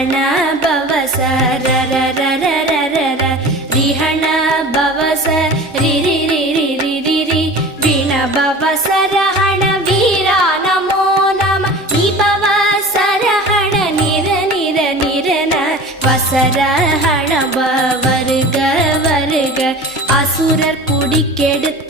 ரிஹண பவச ரரரரரரர ரிஹண பவச ரிரிரிரிரிரிரி விண பவச ரஹண வீரா நமோ நம நிபவச ரஹண நிர நிர நிரன வசரஹண வருக வருக அசுரர் குடிக்கெடுத்த